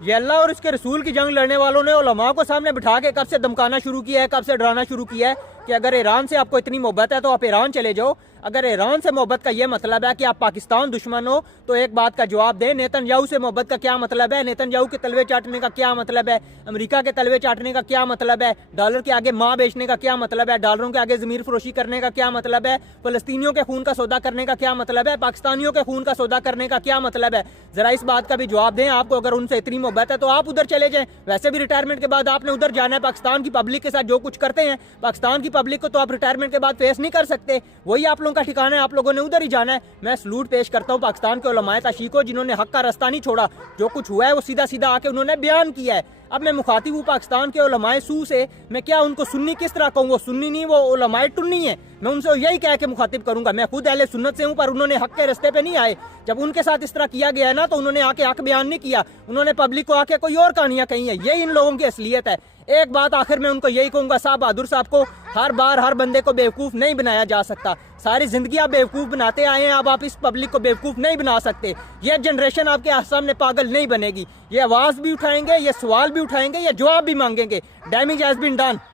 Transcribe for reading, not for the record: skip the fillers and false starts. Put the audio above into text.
ये अल्लाह और इसके रसूल की जंग लड़ने वालों ने उलमा को सामने बिठा के कब से धमकाना शुरू किया है, कब से डराना शुरू किया है कि अगर ईरान से आपको इतनी मोहब्बत है तो आप ईरान चले जाओ। अगर ईरान से मोहब्बत का ये मतलब है कि आप पाकिस्तान दुश्मन हो तो एक बात का जवाब दें, नेतन्याहू से मोहब्बत का क्या मतलब है, नेतन्याहू के तलवे चाटने का क्या मतलब है, अमेरिका के तलवे चाटने का क्या मतलब है, डॉलर के आगे माँ बेचने का क्या मतलब है, डॉलरों के आगे ज़मीर फरोशी करने का क्या मतलब है, फलस्तीनियों के खून का सौदा करने का क्या मतलब है, पाकिस्तानियों के खून का सौदा करने का क्या मतलब है। जरा इस बात का भी जवाब दें। आपको अगर उनसे इतनी मोहब्बत है तो आप उधर चले जाएं। वैसे भी रिटायरमेंट के बाद आपने उधर जाना है। पाकिस्तान की पब्लिक के साथ जो कुछ करते हैं, पाकिस्तान की पब्लिक को तो आप रिटायरमेंट के बाद फेस नहीं कर सकते। वही आप लोगों का ठिकाना है, आप लोगों ने उधर ही जाना है। मैं सलूट पेश करता हूँ पाकिस्तान के उलमाए ताशीक को, जिन्होंने हक का रास्ता नहीं छोड़ा। जो कुछ हुआ है वो सीधा सीधा आके उन्होंने बयान किया है। अब मैं मुखातिब हूँ पाकिस्तान के उलमाए सू से, मैं क्या उनको सुन्नी किस तरह कहूँ? वो सुन्नी नहीं, वो उलमाए टुन्नी है। मैं उनसे यही कह के मुखातिब करूंगा। मैं खुद अहले सुन्नत से हूँ, पर उन्होंने हक के रास्ते पे नहीं आए। जब उनके साथ इस तरह किया गया है ना, तो उन्होंने आके हक बयान नहीं किया, उन्होंने पब्लिक को आके कोई और कहानियां कही है। यही इन लोगों की असलियत है। एक बात आखिर में उनको यही कहूंगा, साहब बहादुर साहब को, हर बार हर बंदे को बेवकूफ़ नहीं बनाया जा सकता। सारी जिंदगी आप बेवकूफ़ बनाते आए हैं, अब आप इस पब्लिक को बेवकूफ़ नहीं बना सकते। ये जनरेशन आपके सामने पागल नहीं बनेगी। ये आवाज़ भी उठाएंगे, ये सवाल भी उठाएंगे, ये जवाब भी मांगेंगे। Damage has been done.